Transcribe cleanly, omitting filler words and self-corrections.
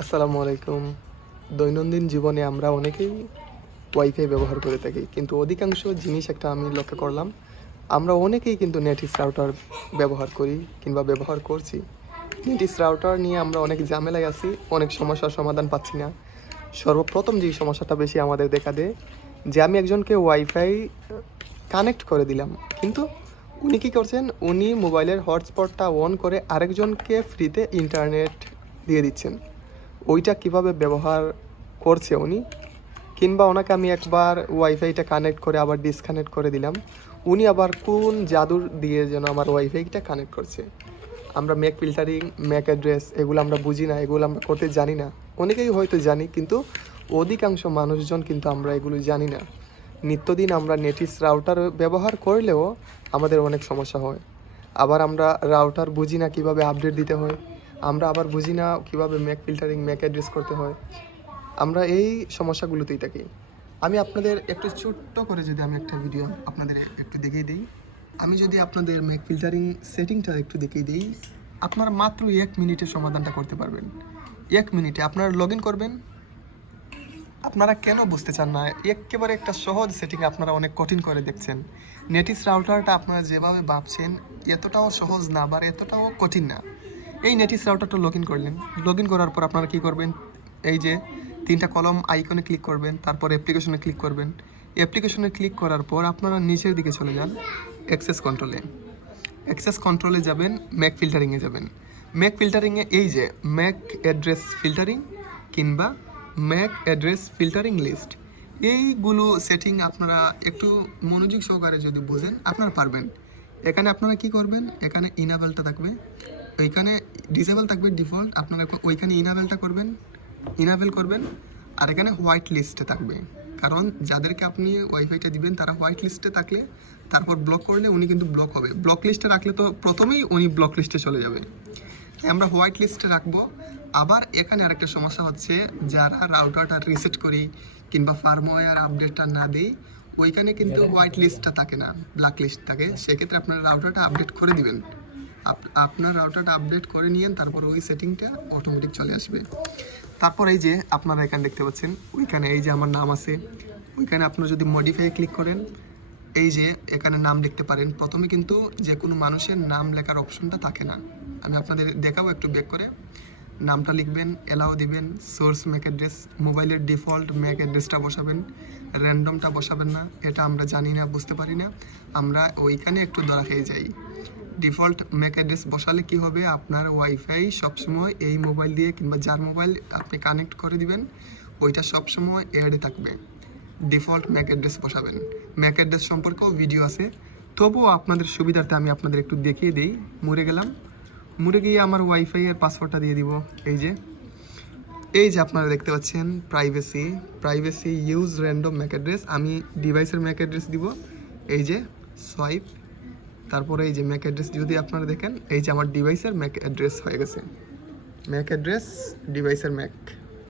আসসালামু আলাইকুম। দৈনন্দিন জীবনে আমরা অনেকেই ওয়াইফাই ব্যবহার করে থাকি। কিন্তু অধিকাংশ জিনিস একটা আমি লক্ষ্য করলাম, আমরা অনেকেই কিন্তু নেটিস রাউটার ব্যবহার করি কিংবা ব্যবহার করছি। নেটিস রাউটার নিয়ে আমরা অনেক ঝামেলায় আছি, অনেক সমস্যার সমাধান পাচ্ছি না। সর্বপ্রথম যেই সমস্যাটা বেশি আমাদের দেখা দেয় যে আমি একজনকে ওয়াইফাই কানেক্ট করে দিলাম। কিন্তু উনি কী করছেন? উনি মোবাইলের হটস্পটটা অন করে আরেকজনকে ফ্রিতে ইন্টারনেট দিয়ে দিচ্ছেন। ওইটা কিভাবে ব্যবহার করছে উনি, কিংবা ওনাকে আমি একবার ওয়াইফাইটা কানেক্ট করে আবার ডিসকানেক্ট করে দিলাম, উনি আবার কোন জাদুর দিয়ে যেন আমার ওয়াইফাইটা কানেক্ট করছে। আমরা ম্যাক ফিল্টারিং, ম্যাক অ্যাড্রেস এগুলো আমরা বুঝি না, এগুলো আমরা করতে জানি না। অনেকেই হয়তো জানি, কিন্তু অধিকাংশ মানুষজন কিন্তু আমরা এগুলো জানি না। নিত্যদিন আমরা নেটিস রাউটার ব্যবহার করলেও আমাদের অনেক সমস্যা হয়। আবার আমরা রাউটার বুঝি না কীভাবে আপডেট দিতে হয়, আমরা আবার বুঝি না কীভাবে ম্যাক ফিল্টারিং, ম্যাক অ্যাড্রেস করতে হয়। আমরা এই সমস্যাগুলোতেই থাকি। আমি আপনাদের একটু ছোট্ট করে যদি আমি একটা ভিডিও আপনাদের একটু দেখিয়ে দিই। আমি যদি আপনাদের ম্যাক ফিল্টারিং সেটিংটা একটু দেখিয়ে দিই, আপনারা মাত্র 1 মিনিটে সমাধানটা করতে পারবেন। 1 মিনিটে আপনারা লগ ইন করবেন। আপনারা কেন বুঝতে চান না? একেবারে একটা সহজ সেটিং আপনারা অনেক কঠিন করে দেখছেন। নেটিস রাউটারটা আপনারা যেভাবে ভাবছেন এতটাও সহজ না, বা এতটাও কঠিন না। এই নেটিস রাউটারটা লগ ইন করলেন। লগ ইন করার পর আপনারা কী করবেন? এই যে 3টা কলম আইকনে ক্লিক করবেন, তারপর অ্যাপ্লিকেশনে ক্লিক করবেন। অ্যাপ্লিকেশনে ক্লিক করার পর আপনারা নিচের দিকে চলে যান অ্যাক্সেস কন্ট্রোলে। অ্যাক্সেস কন্ট্রোলে যাবেন, ম্যাক ফিল্টারিংয়ে যাবেন। ম্যাক ফিল্টারিংয়ে এই যে ম্যাক অ্যাড্রেস ফিল্টারিং কিংবা ম্যাক অ্যাড্রেস ফিল্টারিং লিস্ট, এইগুলো সেটিং আপনারা একটু মনোযোগ সহকারে যদি বোঝেন আপনারা পারবেন। এখানে আপনারা কি করবেন? এখানে ইনাবেলটা থাকবে, ওইখানে ডিসেবল থাকবে ডিফল্ট, আপনারা ওইখানে ইনাবেলটা করবেন, ইনাবেল করবেন। আর এখানে হোয়াইট লিস্টে থাকবে, কারণ যাদেরকে আপনি ওয়াইফাইটা দিবেন তারা হোয়াইট লিস্টে থাকলে তারপর ব্লক করলে উনি কিন্তু ব্লক হবে। ব্লক লিস্টে রাখলে তো প্রথমেই উনি ব্লক লিস্টে চলে যাবে। আমরা হোয়াইট লিস্টে রাখবো। আবার এখানে আরেকটা সমস্যা হচ্ছে, যারা রাউটারটা রিসেট করি কিংবা ফার্মওয়্যার আপডেটটা না দেই, ওইখানে কিন্তু হোয়াইট লিস্টটা থাকে না, ব্ল্যাক লিস্ট থাকে। সেক্ষেত্রে আপনার রাউটারটা আপডেট করে দিবেন। আপনার রাউটারটা আপডেট করে নিয়েন, তারপর ওই সেটিংটা অটোমেটিক চলে আসবে। তারপর এই যে আপনারা এখানে দেখতে পাচ্ছেন, ওইখানে এই যে আমার নাম আছে, ওইখানে আপনারা যদি মডিফাই ক্লিক করেন, এই যে এখানে নাম লিখতে পারেন। প্রথমে কিন্তু যে কোনো মানুষের নাম লেখার অপশনটা থাকে না। আমি আপনাদের দেখাবো, একটু ব্যাক করে নামটা লিখবেন, এলাও দিবেন, সোর্স ম্যাক অ্যাড্রেস, মোবাইলের ডিফল্ট ম্যাক অ্যাড্রেসটা বসাবেন, র্যান্ডমটা বসাবেন না, এটা আমরা জানি না, বুঝতে পারি না, আমরা ওইখানে একটু ধরা খেয়ে যাই। ডিফল্ট ম্যাক অ্যাড্রেস বসালে কি হবে? আপনার ওয়াইফাই সবসময় এই মোবাইল দিয়ে কিংবা যার মোবাইল আপনি কানেক্ট করে দিবেন ওইটা সবসময় অ্যাডে থাকবে। ডিফল্ট ম্যাক অ্যাড্রেস বসাবেন। ম্যাক অ্যাড্রেস সম্পর্কেও ভিডিও আছে, তবুও আপনাদের সুবিধার্থে আমি আপনাদের একটু দেখিয়ে দিই। মুড়ে গেলাম, মুড়ে গিয়ে আমার ওয়াইফাইয়ের পাসওয়ার্ডটা দিয়ে দিব। এই যে আপনারা দেখতে পাচ্ছেন privacy use random Mac address. আমি ডিভাইসের ম্যাক অ্যাড্রেস দিব, এই যে সোয়াইপ, তারপরে এই যে ম্যাক অ্যাড্রেস যদি আপনারা দেখেন, এই যে আমার ডিভাইসের ম্যাক অ্যাড্রেস হয়ে গেছে। ম্যাক অ্যাড্রেস ডিভাইসের ম্যাক